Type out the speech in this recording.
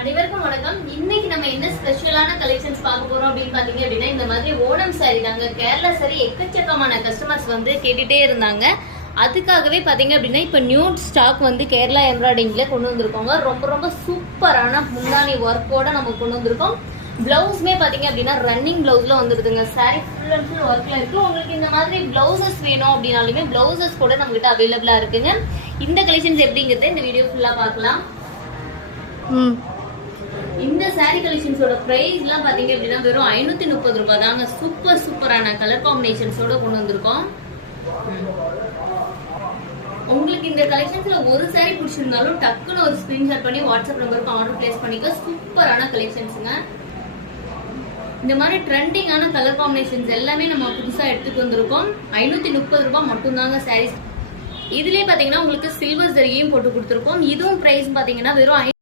அனைவருக்கும் வணக்கம். இன்னைக்கு நம்ம என்ன ஸ்பெஷலான கலெக்ஷன்ஸ் பார்க்க போறோம் அப்படின்னு பாத்தீங்க அப்படின்னா, இந்த மாதிரி ஓணம் சாரி தாங்க. கேரளா சாரி எக்கச்சக்கமான கஸ்டமர்ஸ் வந்து கேட்டுட்டே இருந்தாங்க. அதுக்காகவே பாத்தீங்க அப்படின்னா இப்ப நியூ ஸ்டாக் வந்து கேரளா எம்ப்ராய்டிங்ல கொண்டு வந்திருக்கோங்க. ரொம்ப ரொம்ப சூப்பரான முந்தானி ஒர்க்கோட நம்ம கொண்டு வந்திருக்கோம். பிளவுஸ்மே பாத்தீங்க அப்படின்னா ரன்னிங் பிளவுஸ்ல வந்துருதுங்க. சாரி ஃபுல் அண்ட் ஃபுல் ஒர்க்ல இருக்கு. உங்களுக்கு இந்த மாதிரி பிளவுசஸ் வேணும் அப்படின்னாலுமே பிளவுசஸ் கூட நம்ம கிட்ட அவைலபிளா இருக்குங்க. இந்த கலெக்ஷன்ஸ் எப்படிங்கிறத இந்த வீடியோ ஃபுல்லா பார்க்கலாம். இந்த சாரி கலெக்ஷன்ஸோட பிரைஸ்லாம் பாத்தீங்க அப்படின்னா வெறும் 530 ரூபாய் தாங்க. சூப்பரான கலர் காம்பினேஷன்ஸோட கொண்டு வந்திருக்கோம். உங்களுக்கு இந்த கலெக்ஷன்ஸ்ல ஒரு சாரி பிடிச்சிருந்தாலும் டக்குன்னு ஒரு ஸ்கிரீன்ஷாட் பண்ணி வாட்ஸ்அப் நம்பருக்கு ஆர்டர் பிளேஸ் பண்ணிக்க. சூப்பரான கலெக்ஷன்ஸுங்க. இந்த மாதிரி ட்ரெண்டிங்கான கலர் காம்பினேஷன்ஸ் எல்லாமே நம்ம புதுசா எடுத்துட்டு வந்திருக்கோம். 530 ரூபாய் மட்டும் தாங்க சாரீஸ். இதுலயே பாத்தீங்கன்னா உங்களுக்கு சில்வர் ஜரிகையும் போட்டு கொடுத்துருக்கோம். இதுவும் பிரைஸ் பாத்தீங்கன்னா வெறும்